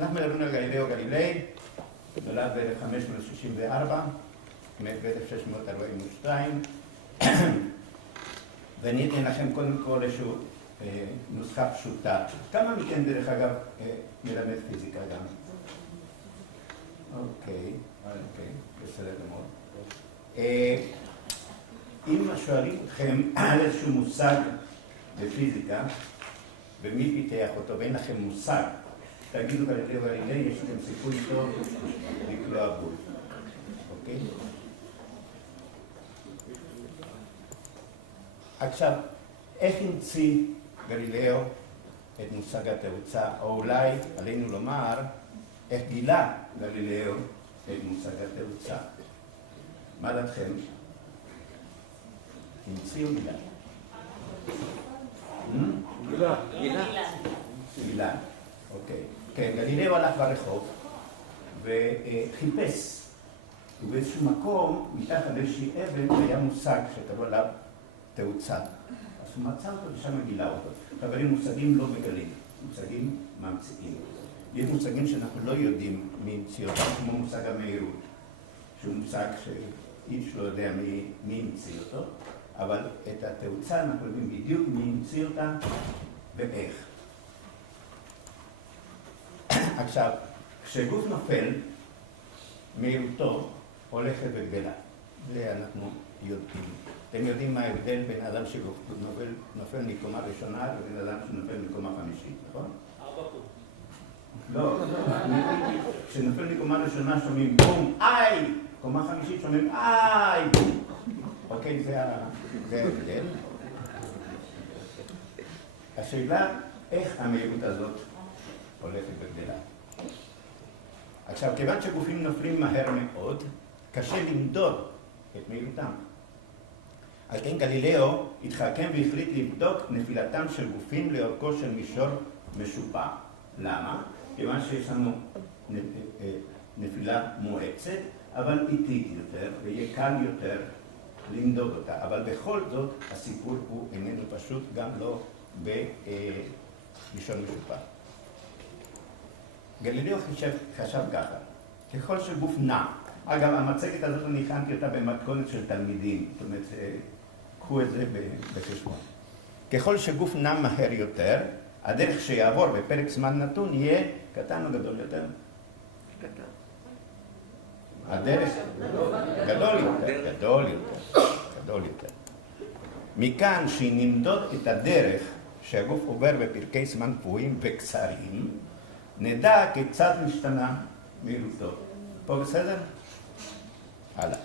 אנחנו מדברים על גלילאו גלילי, נולד ב-1564, מת ב-1642, ואני אתן לכם קודם כל איזושהי נוסחה פשוטה. כמה מכן דרך אגב מלמד פיזיקה גם? אוקיי, בסדר גמור. אם שואלים אתכם על איזשהו מושג בפיזיקה, ומי פיתח אותו, ואין לכם מושג, תגידו גלילאו גלילי, יש לכם סיכוי טוב לקלוע בול. אוקיי? עכשיו, איך המציא גלילאו את מושג התאוצה, או אולי עלינו לומר, איך גילה גלילאו את מושג התאוצה? מה דעתכם? המציא או גילה? גילה. אוקיי. כן, גלילאו הלך ברחוב וחיפש. ובאיזשהו מקום, מתחת לאיזושהי אבן, היה מושג שכתבו עליו תאוצה. אז הוא מצא אותו ושם גילה אותו. חברים, מושגים לא מגלים, מושגים ממציאים. יש מושגים שאנחנו לא יודעים מי המציא אותם, כמו מושג המהירות, שהוא מושג שאיש לא יודע מי המציא אותו, אבל את התאוצה אנחנו יודעים בדיוק מי המציא אותה ואיך. עכשיו, כשגוף נופל, מהירותו הולכת וגדלה. זה אנחנו יודעים. אתם יודעים מה ההבדל בין אדם שנופל מקומה ראשונה לבין אדם שנופל מקומה חמישית, נכון? 4 פות. לא. כשנופל מקומה ראשונה שומעים בום, איי! קומה חמישית שומעים איי! אוקיי, זה ההבדל. השאלה, איך המהירות הזאת הולכת וגדלה? עכשיו, כיוון שגופים נופלים מהר מאוד, קשה למדוד את מהירותם. על כן גלילאו התחכם והחליט לבדוק נפילתם של גופים לאורכו של מישור משופע. למה? כיוון שיש לנו נפילה מואצת, אבל איטית יותר, ויהיה קל יותר למדוד אותה. אבל בכל זאת, הסיפור הוא איננו פשוט, גם לא במישור משופע. גלילאו חשב ככה, ככל שגוף נע, אגב, המצגת הזאת אני הכנתי אותה במתכונת של תלמידים, זאת אומרת, קחו את זה בחשבון. ככל שגוף נע מהר יותר, הדרך שיעבור בפרק זמן נתון יהיה קטן או גדול יותר? קטן. הדרך גדול יותר. מכאן שנמדוד את הדרך שהגוף עובר בפרקי זמן קבועים וקצרים, נדע כיצד משתנה מהירותו. פה בסדר? הלאה.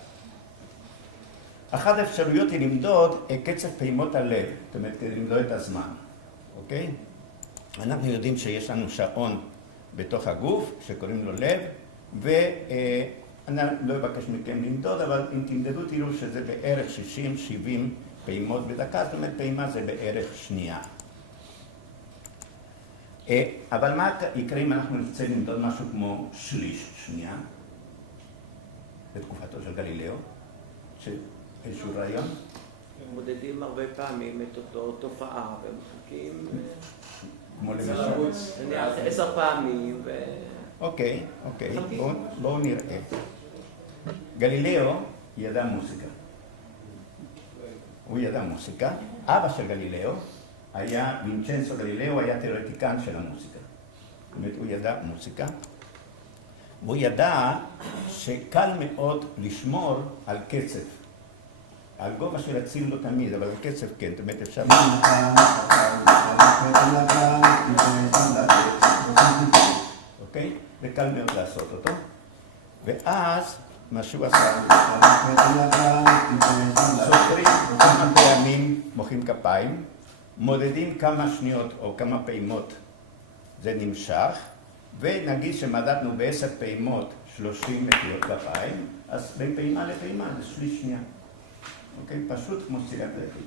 אחת האפשרויות היא למדוד את קצב פעימות הלב, זאת אומרת, כדי למדוד את הזמן, אוקיי? אנחנו יודעים שיש לנו שעון בתוך הגוף, שקוראים לו לב, ואני לא אבקש מכם למדוד, אבל אם תמדדו תראו שזה בערך 60-70 פעימות בדקה, זאת אומרת, פעימה זה בערך שנייה. אבל מה יקרה אם אנחנו נרצה למדוד משהו כמו שליש שנייה? בתקופתו של גלילאו, איזשהו רעיון? הם מודדים הרבה פעמים את אותו תופעה, ומחכים... כמו למשל? נניח 10 פעמים ו... אוקיי, בואו נראה. גלילאו ידע מוזיקה. הוא ידע מוזיקה. אבא של גלילאו היה, וינצ'נסו גלילאו היה תיאורטיקן של המוזיקה. זאת אומרת, הוא ידע מוזיקה. והוא ידע שקל מאוד לשמור על קצב. על גובה של הציר לא תמיד, אבל על קצב כן, זאת אומרת אפשר... אוקיי? זה קל מאוד לעשות אותו. ואז, מה שהוא עשה, סופרים כמה פעמים מוחאים כפיים, מודדים כמה שניות או כמה פעימות זה נמשך, ונגיד שמדדנו ב10 פעימות 30 מחיאות כפיים, אז בין פעימה לפעימה זה שליש שנייה. אוקיי? פשוט כמו סטירת לחי.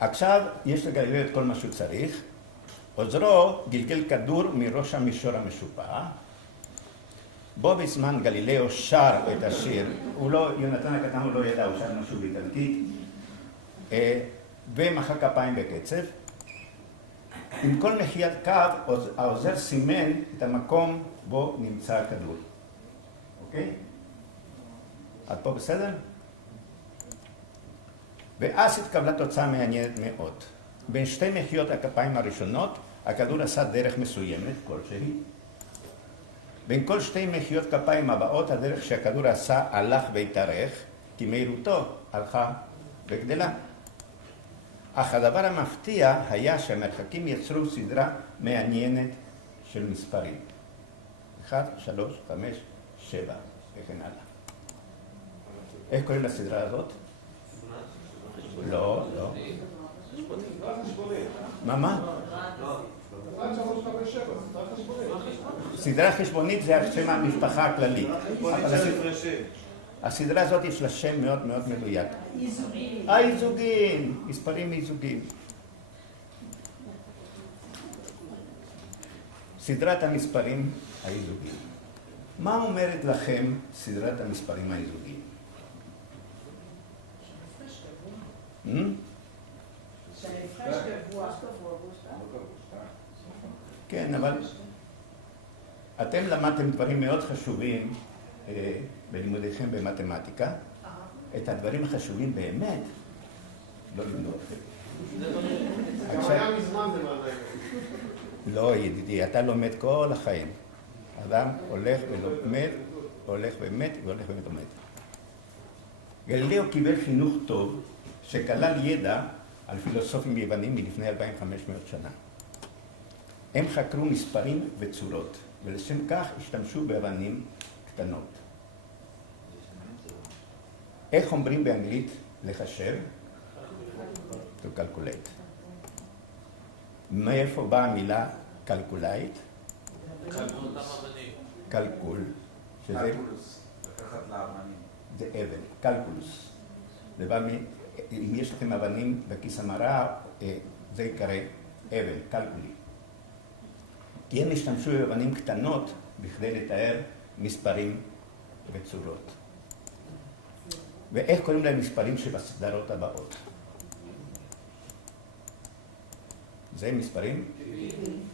עכשיו יש לגלילאו את כל מה שהוא צריך. עוזרו גלגל כדור מראש המישור המשופע. בו בזמן גלילאו שר את השיר, יונתן הקטן הוא לא ידע, הוא שר משהו באיטלקית, ומחא כפיים בקצב. עם כל מחיית קו, העוזר סימן את המקום בו נמצא הכדור. אוקיי? עד פה בסדר? ואז התקבלה תוצאה מעניינת מאוד. בין שתי מחיאות הכפיים הראשונות, הכדור עשה דרך מסוימת, כלשהי. בין כל שתי מחיאות כפיים הבאות, הדרך שהכדור עשה הלך והתארך, כי מהירותו הלכה וגדלה. אך הדבר המפתיע היה שהמרחקים יצרו סדרה מעניינת של מספרים. 1, 3, 5, 7, וכן הלאה. איך קוראים לסדרה הזאת? לא, לא. מה? סדרה חשבונית זה השם המשפחה הכללית. הסדרה הזאת יש לה שם מאוד מאוד מדויק. אי-זוגים, מספרים אי-זוגים. סדרת המספרים האי-זוגיים. מה אומרת לכם סדרת המספרים האי-זוגיים? כן, אבל אתם למדתם דברים מאוד חשובים בלימודיכם במתמטיקה. את הדברים החשובים באמת לא לימדו אתכם. גם היה מזמן במדעים. לא, ידידי, אתה לומד כל החיים. אדם הולך ולומד, הולך ומת, והולך ומת לומד. גלילאו קיבל חינוך טוב שכלל ידע על פילוסופים יוונים מלפני 2500 שנה. הם חקרו מספרים וצורות, ולשם כך השתמשו באבנים קטנות. איך אומרים באנגלית לחשב? To calculate. מאיפה באה המילה calculate? קלקול. קלקולוס. לקחת לאבנים. זה אבן, קלקולוס. זה בא אם יש לכם אבנים בכיס המרה, זה יקרא אבן, קלקולי. כי הם השתמשו באבנים קטנות בכדי לתאר מספרים וצורות. ואיך קוראים להם מספרים שבסדרות הבאות? זה מספרים?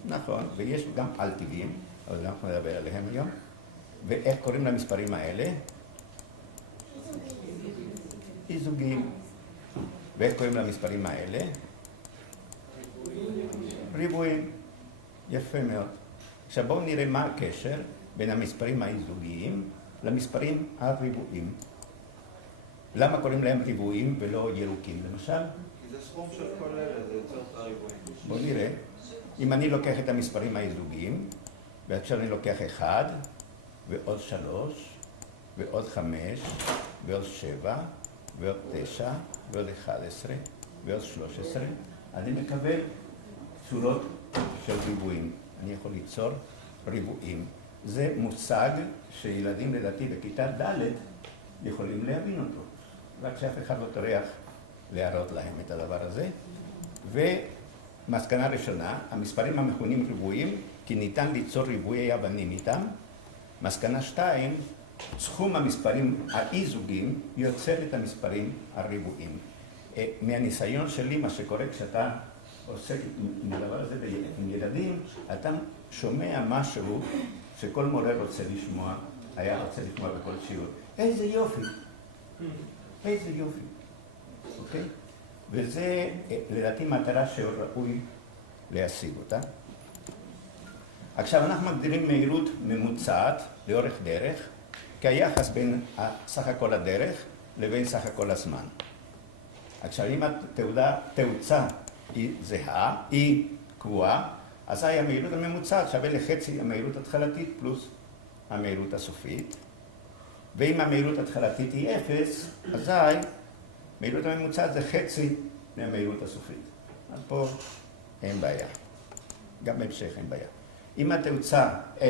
נכון, ויש גם על טבעיים, אבל אנחנו נדבר עליהם היום. ואיך קוראים למספרים האלה? אי-זוגיים. ואיך קוראים למספרים האלה? ריבועים. יפה מאוד. עכשיו בואו נראה מה הקשר בין המספרים האי-זוגיים למספרים הריבועיים. למה קוראים להם ריבועים ולא ירוקים למשל? כי זה סכום של כל אלה, זה יוצר את הריבועים. בואו נראה. אם אני לוקח את המספרים האי-זוגיים, ועכשיו אני לוקח 1 ועוד 3 ועוד 5 ועוד 7 ועוד 9 ועוד 11 ועוד 13, אני מקבל צורות של ריבועים. אני יכול ליצור ריבועים. זה מושג שילדים לדעתי בכיתה ד' יכולים להבין אותו. רק שאף אחד לא טורח להראות להם את הדבר הזה. ומסקנה ראשונה, המספרים המכונים ריבועים, כי ניתן ליצור ריבועי אבנים איתם. מסקנה 2, סכום המספרים האי-זוגיים יוצר את המספרים הריבועיים. מהניסיון שלי, מה שקורה כשאתה עוסק עם הדבר הזה עם ילדים, אתה שומע משהו שכל מורה רוצה לשמוע, היה רוצה לשמוע בכל שיעור. איזה יופי! איזה יופי! אוקיי? וזה לדעתי מטרה שראוי להשיג אותה. עכשיו אנחנו מגדירים מהירות ממוצעת לאורך דרך כיחס בין סך הכל הדרך לבין סך הכל הזמן. עכשיו אם התאוצה היא זהה, היא קבועה, אז המהירות הממוצעת שווה לחצי המהירות התחלתית פלוס המהירות הסופית. ואם המהירות התחלתית היא 0, אז המהירות הממוצעת זה חצי מהמהירות הסופית. אז פה אין בעיה. גם בהמשך אין בעיה. אם התאוצה A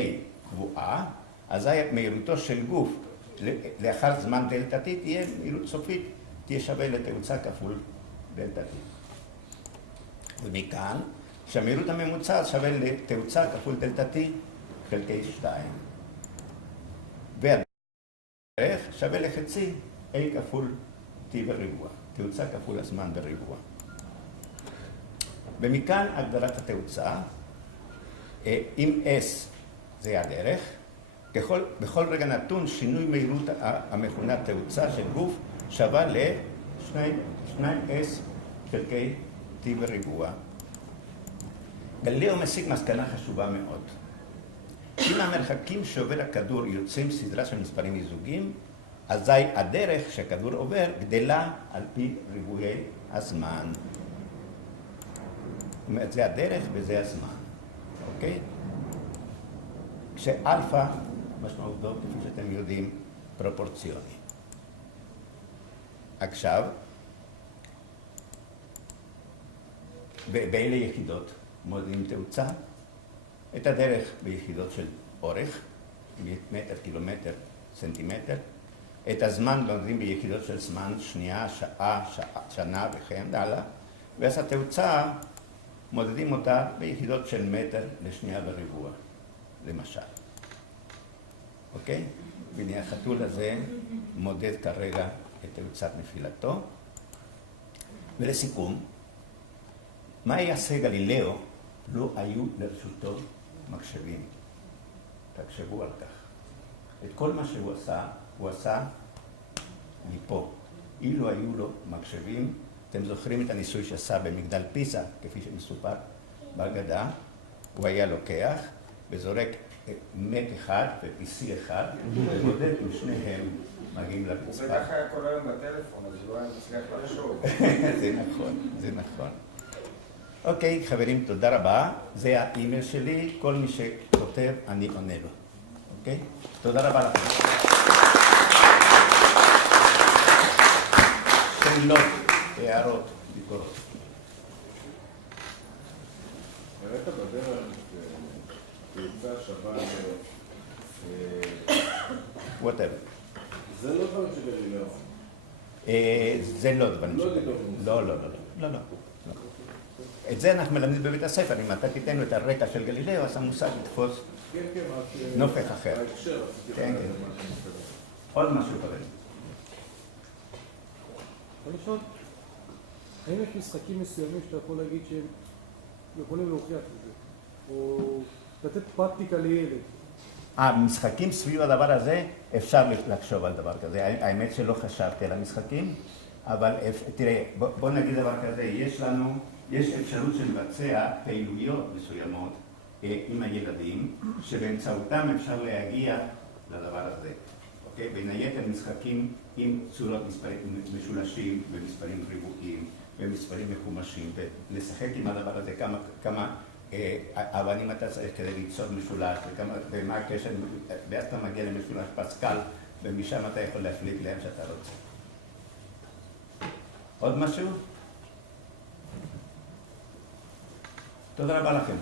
קבועה, אז מהירותו של גוף לאחר זמן דלתא T תהיה מהירות סופית, תהיה שווה לתאוצה כפול דלתא T. ומכאן שהמהירות הממוצעת שווה לתאוצה כפול דלתא T חלקי 2. והדרך שווה לחצי A כפול T בריבוע, תאוצה כפול הזמן בריבוע. ומכאן הגדרת התאוצה. אם S זה הדרך, בכל רגע נתון שינוי מהירות המכונה תאוצה של גוף שווה ל-2S חלקי T בריבוע. גלילאו מסיק מסקנה חשובה מאוד. אם המרחקים שעובר הכדור יוצאים סדרה של מספרים מיזוגיים, אזי הדרך שהכדור עובר גדלה על פי ריבועי הזמן. זאת אומרת, זה הדרך וזה הזמן. אוקיי? כשאלפא משמעותו, כפי שאתם יודעים, פרופורציוני. עכשיו, באלה יחידות מודדים תאוצה, את הדרך ביחידות של אורך, מטר, קילומטר, סנטימטר, את הזמן מודדים ביחידות של זמן, שנייה, שעה, שנה וכן הלאה, ואז התאוצה מודדים אותה ביחידות של מטר לשנייה בריבוע, למשל. אוקיי? והנה החתול הזה מודד כרגע את תאוצת נפילתו. ולסיכום, מה יעשה גלילאו לו היו לרשותו מחשבים? תחשבו על כך. את כל מה שהוא עשה, הוא עשה מפה. אילו היו לו מחשבים, אתם זוכרים את הניסוי שעשה במגדל פיסה, כפי שמסופר בהגדה, הוא היה לוקח וזורק מת אחד ופיסי אחד, ומודד עם שניהם מגיעים לרצפה. הוא בטח היה כל היום בטלפון, אז הוא לא היה מצליח לחשוב. זה נכון, זה נכון. אוקיי, חברים, תודה רבה. זה האימייל שלי, כל מי שכותב, אני עונה לו. אוקיי? תודה רבה לכם. שאלות, הערות, ביקורות. הראית בדרך תאוצה שווה whatever. זה לא דברים של גלילאו. זה לא דברים שלי. לא. את זה אנחנו מלמדים בבית הספר. אם אתה תיתן את הרקע של גלילאו, אז המושג יתפוס נופך אחר. כן. עוד משהו קודם. אני שואל, האם יש משחקים מסוימים שאתה יכול להגיד שהם יכולים להוכיח את זה? או לתת פרקטיקה לילד? משחקים סביב הדבר הזה, אפשר לחשוב על דבר כזה. האמת שלא חשבתי על המשחקים, אבל תראה, בוא נגיד דבר כזה, יש אפשרות שנבצע פעילויות מסוימות עם הילדים, שבאמצעותם אפשר להגיע לדבר הזה. אוקיי? בין היתר משחקים עם צורות משולשים ומספרים ריבועיים ומספרים מחומשים, ולשחק עם הדבר הזה כמה אבנים אתה צריך כדי ליצור משולש, ומה הקשר, ואז אתה מגיע למשולש פסקל, ומשם אתה יכול להפליג לאן שאתה רוצה. עוד משהו? תודה רבה לכם.